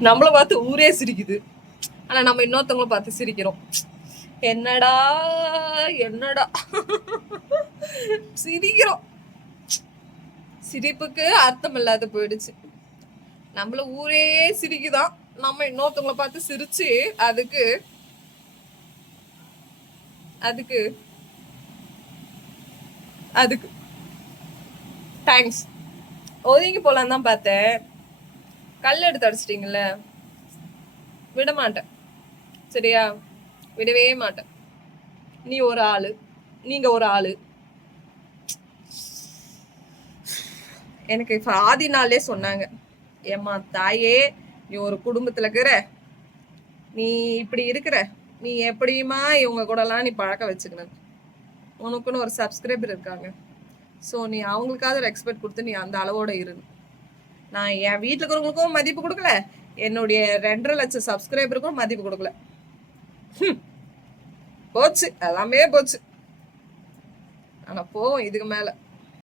நம்மள பார்த்து ஊரே சிரிக்குது. ஆனா நம்ம இன்னொருத்தவங்கள பார்த்து சிரிக்கிறோம். என்னடா என்னடா? சிரிக்கிறோம். சிரிப்புக்கு அர்த்தம் இல்லாத போயிடுச்சு. நம்மள ஊரே சிரிக்குதான். நம்ம இன்னொருத்தவங்கள பார்த்து சிரிச்சு அதுக்கு அதுக்கு அதுக்கு. தேங்க்ஸ் ஒதுங்கி போலாம் தான் பார்த்தேன். கல் எடுத்து அடிச்சிட்டிங்கல்ல? விட மாட்டேன் சரியா? விடவே மாட்டேன். நீ ஒரு ஆளு. நீங்க ஒரு ஆளு. எனக்கு இப்ப ஆதி நாளே சொன்னாங்க. ஏம்மா தாயே நீ ஒரு குடும்பத்துல இருக்கிற. நீ இப்படி இருக்கிற. நீ எப்படியுமா இவங்க கூடலாம் நீ பழக்க வச்சுக்கணும். உனக்குன்னு ஒரு சப்ஸ்கிரைபர் இருக்காங்க. ஸோ நீ அவங்களுக்காவது ஒரு எக்ஸ்பெக்ட் கொடுத்து நீ அந்த அளவோட இரு. நான் என் வீட்டில் இருக்கிறவங்களுக்கும் மதிப்பு கொடுக்கல. என்னுடைய ரெண்டரை லட்சம் சப்ஸ்கிரைபருக்கும் மதிப்பு கொடுக்கல. போச்சு. எல்லாமே போச்சு. ஆனா போவோம் இதுக்கு மேல.